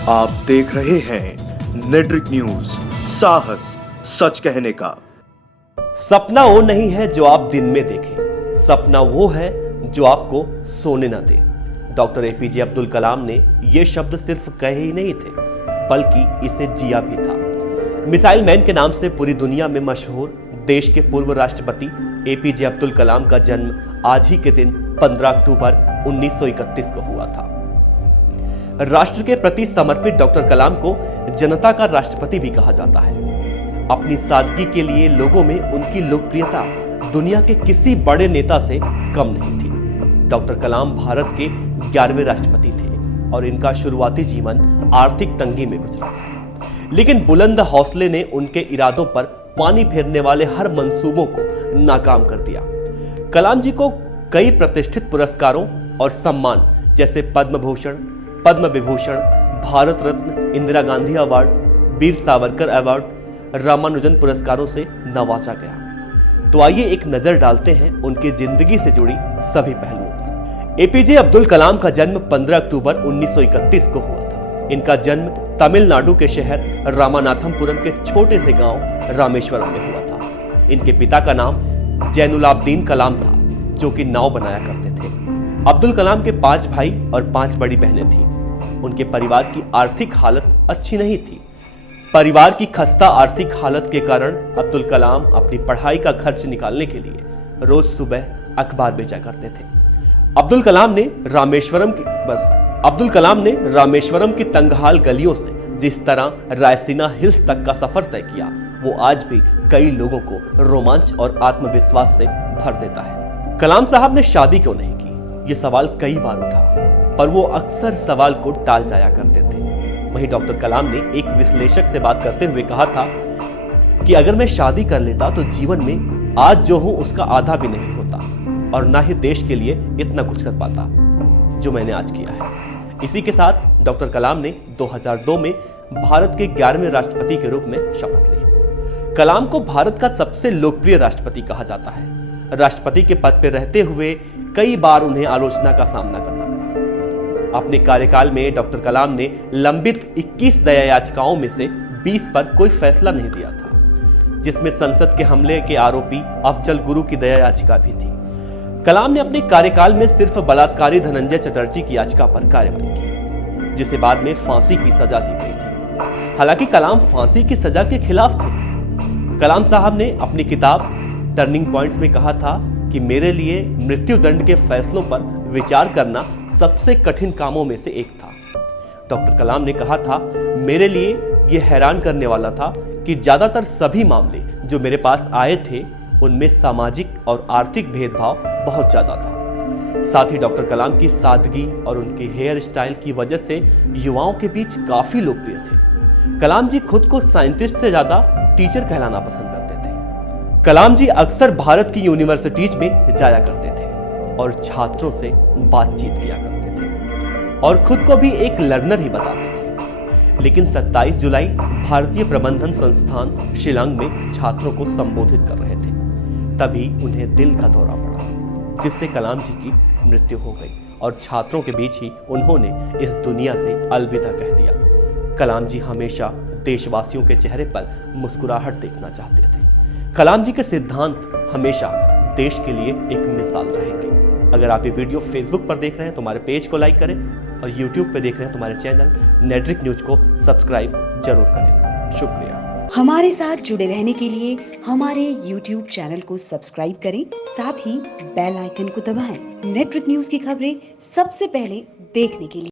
आप देख रहे हैं नेट्रिक न्यूज, साहस सच कहने का। सपना वो नहीं है जो आप दिन में देखें, सपना वो है जो आपको सोने न दे। डॉक्टर एपीजे अब्दुल कलाम ने ये शब्द सिर्फ कहे ही नहीं थे, बल्कि इसे जिया भी था। मिसाइल मैन के नाम से पूरी दुनिया में मशहूर देश के पूर्व राष्ट्रपति एपीजे अब्दुल कलाम का जन्म आज ही के दिन 15 अक्टूबर 1931 को हुआ था। राष्ट्र के प्रति समर्पित डॉक्टर कलाम को जनता का राष्ट्रपति भी कहा जाता है। अपनी सादगी के लिए लोगों में उनकी लोकप्रियता दुनिया के किसी बड़े नेता से कम नहीं थी। डॉक्टर कलाम भारत के 11वें राष्ट्रपति थे और इनका शुरुआती जीवन आर्थिक तंगी में गुजरा था, लेकिन बुलंद हौसले ने उनके इरादों पर पानी फेरने वाले हर मंसूबों को नाकाम कर दिया। कलाम जी को कई प्रतिष्ठित पुरस्कारों और सम्मान जैसे पद्म भूषण, पद्म विभूषण, भारत रत्न, इंदिरा गांधी अवार्ड, वीर सावरकर अवार्ड, रामानुजन पुरस्कारों से नवाजा गया। तो आइए एक नजर डालते हैं उनकी जिंदगी से जुड़ी सभी पहलुओं पर। एपीजे अब्दुल कलाम का जन्म 15 अक्टूबर 1931 को हुआ था। इनका जन्म तमिलनाडु के शहर रामानाथपुरम के छोटे से गांव रामेश्वरम में हुआ था। इनके पिता का नाम जैनुलाब्दीन कलाम था, जो कि नाव बनाया करते थे। अब्दुल कलाम के 5 भाई और 5 बड़ी बहनें थीं। उनके परिवार की आर्थिक हालत अच्छी नहीं थी। परिवार की खस्ता आर्थिक हालत के कारण अब्दुल कलाम अपनी पढ़ाई का खर्च निकालने के लिए रोज सुबह अखबार बेचा करते थे। अब्दुल कलाम ने रामेश्वरम की तंगहाल गलियों से जिस तरह रायसीना हिल्स तक का सफर तय किया, वो आज भी कई लोगों को रोमांच और आत्मविश्वास से भर देता है। कलाम साहब ने शादी क्यों नहीं की, ये सवाल कई बार उठा, पर वो अक्सर सवाल को टाल जाया करते थे। वहीं डॉक्टर कलाम ने एक विश्लेषक से बात करते हुए कहा था कि अगर मैं शादी कर लेता तो जीवन में आज जो हूं उसका आधा भी नहीं होता और ना ही देश के लिए इतना कुछ कर पाता जो मैंने आज किया है। इसी के साथ डॉक्टर कलाम ने 2002 में भारत के 11वें राष्ट्रपति के रूप में शपथ ली। कलाम को भारत का सबसे लोकप्रिय राष्ट्रपति कहा जाता है। राष्ट्रपति के पद पर रहते हुए कई बार उन्हें आलोचना का सामना करना पड़ा। अपने कार्यकाल में डॉक्टर कलाम ने लंबित 21 दया याचिकाओं में से 20 पर कोई फैसला नहीं दिया था, जिसमें संसद के हमले के आरोपी अफजल गुरु की दया याचिका भी थी। कलाम ने अपने कार्यकाल में सिर्फ बलात्कारी धनंजय चटर्जी की याचिका पर कार्रवाई की, जिसे बाद में फांसी की सजा दी गई थी। हालांकि कलाम फांसी की सजा के खिलाफ थे। कलाम साहब ने अपनी किताब टर्निंग पॉइंट्स में कहा था कि मेरे लिए मृत्यु दंड के फैसलों पर विचार करना सबसे कठिन कामों में से एक था। डॉक्टर कलाम ने कहा था, मेरे लिए यह हैरान करने वाला था कि ज्यादातर सभी मामले जो मेरे पास आए थे उनमें सामाजिक और आर्थिक भेदभाव बहुत ज्यादा था। साथ ही डॉक्टर कलाम की सादगी और उनके हेयर स्टाइल की वजह से युवाओं के बीच काफी लोकप्रिय थे। कलाम जी खुद को साइंटिस्ट से ज्यादा टीचर कहलाना पसंद करते थे। कलाम जी अक्सर भारत की यूनिवर्सिटीज में जाया करते थे और छात्रों से बातचीत किया करते थे और खुद को भी एक लर्नर ही बताते थे। लेकिन 27 जुलाई भारतीय प्रबंधन संस्थान शिलांग में छात्रों को संबोधित कर रहे थे, तभी उन्हें दिल का दौरा पड़ा, जिससे कलाम जी की मृत्यु हो गई और छात्रों के बीच ही उन्होंने इस दुनिया से अलविदा कह दिया। कलाम जी हमेशा देशवासियों के चेहरे पर मुस्कुराहट देखना चाहते थे। कलाम जी के सिद्धांत हमेशा देश के लिए एक मिसाल रहेंगे। अगर आप ये वीडियो फेसबुक पर देख रहे हैं तो हमारे पेज को लाइक करें और यूट्यूब पे देख रहे हैं तो हमारे चैनल नेट्रिक न्यूज को सब्सक्राइब जरूर करें। शुक्रिया। हमारे साथ जुड़े रहने के लिए हमारे यूट्यूब चैनल को सब्सक्राइब करें, साथ ही बेल आइकन को दबाएं। नेट्रिक न्यूज की खबरें सबसे पहले देखने के लिए